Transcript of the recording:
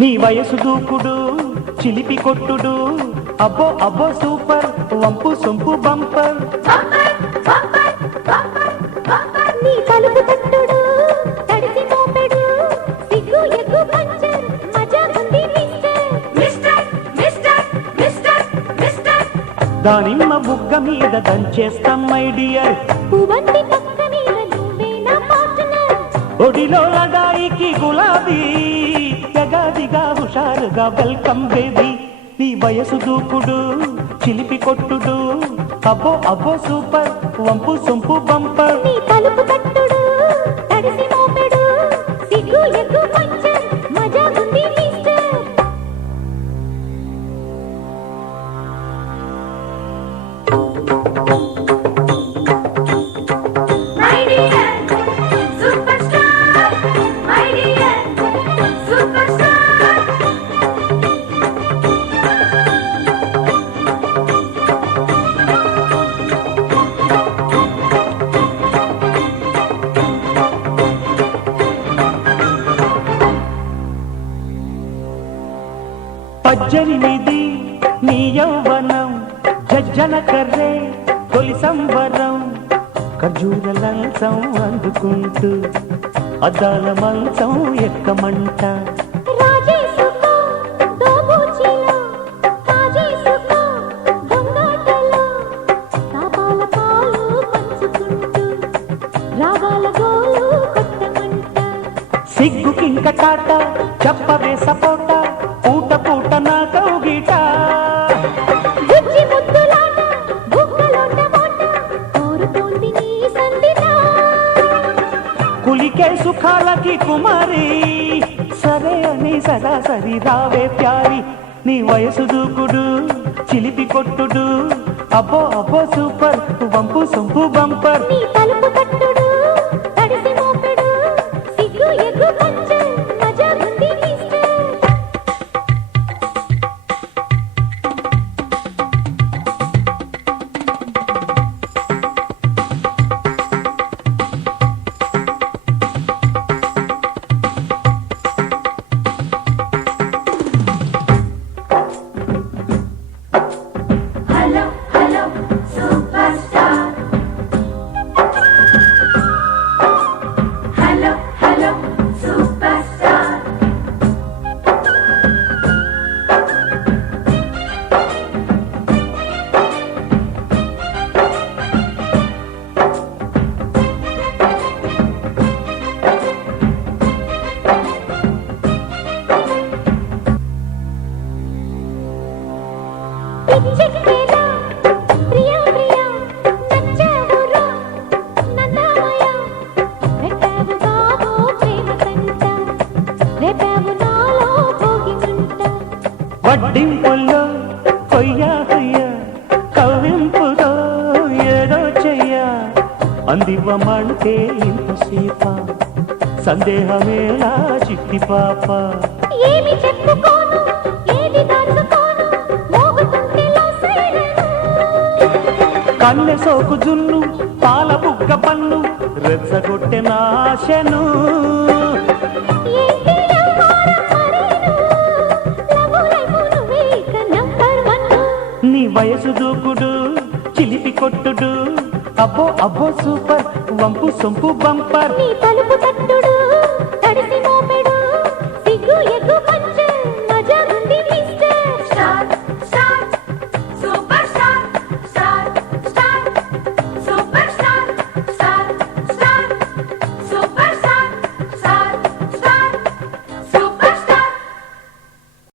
నీ వయసు దూకుడు చిలిపి కొట్టుడు అబ్బో అబ్బో సూపర్ వంపు సొంపు బంపర్ నీ తలుపు తట్టుడు తడిసి మోపెడు సిగ్గు ఎగ్గు పంచర్ మజా ఉంది మిస్టర్ మిస్టర్ మిస్టర్ మిస్టర్ దానిమ్మ బుగ్గ మీద దంచేస్తాం మై డియర్ పువ్వంటి పక్క మీద నువ్వే నా పార్ట్నర్ ఒడిలో లడాయికి గులాబీ జగాదిగా హుషారుగా వెల్కమ్ బేబీ నీ వయసు దూకుడు చిలిపి కొట్టుడు అబ్బో అబ్బో సూపర్ వంపు సొంపు బంపర్ నీ తలుపు తట్టుడు తడిసి మోపెడు సిగ్గు ఎగ్గు పంచర్ మజా ఉంది mister my dear superstar my dear superstar పజ్జనిమిది నీ యౌవనం జజ్జన కర్రే తొలి సంబరం ఖర్జూర లంచం అందుకుంటూ అద్దాల మంచం ఎక్కమంట రాజేసుకో దోబూచిలో కాజేసుకో దొంగాటలో తాపాల పాలు పంచుకుంటూ రాగాల గోలు కొట్టమంట సిగ్గుకింక టాట చెప్పవే సపోట పూట పూట నా కౌగిట బుజ్జి ముద్దులాట బుగ్గలోట మోట కోరుతోంది నీ సందిట కులికే సుఖాలకి కుమారి సరే అని సరాసరి రావే ప్యారి నీ వయసు దూకుడు చిలిపి కొట్టుడు అబ్బో అబ్బో సూపర్ వంపు సొంపు బంపర్ నీ తలుపు తట్టుడు తడిసి మోపెడు సిగ్గు ఎగ్గు పంచర్ మజా ఉంది mister hello hello superstar hello hello superstar పిచ్చెక్కేలా ప్రియా ప్రియా నచ్చావురా నందమయ పెట్టావు బాబో ప్రేమ కంట రేపావు నాలో భోగిమంట వడ్డింపుల్లో కొయ్యా కొయ్య కవ్వింపులో ఏదో చెయ్య అందివ్వమంటే ఇంతసేప సందేహమేలా చిట్టి పాప ఏమి చెప్పుకోను ఏది దాచుకోను మోగుతుంటే లోసైరను కన్నె సోకు జున్ను పాల బుగ్గ పన్ను రెచ్చగొట్టె నాశను ఏంటి వ్యవహారం మరేను లవ్ లైఫ్ నువ్వే ఇక నంబర్ 1 నీ వయసు దూకుడు చిలిపి కొట్టుడు అబ్బో అబ్బో సూపర్ వంపు సొంపు బంపర్ నీ తలుపు తట్టుడు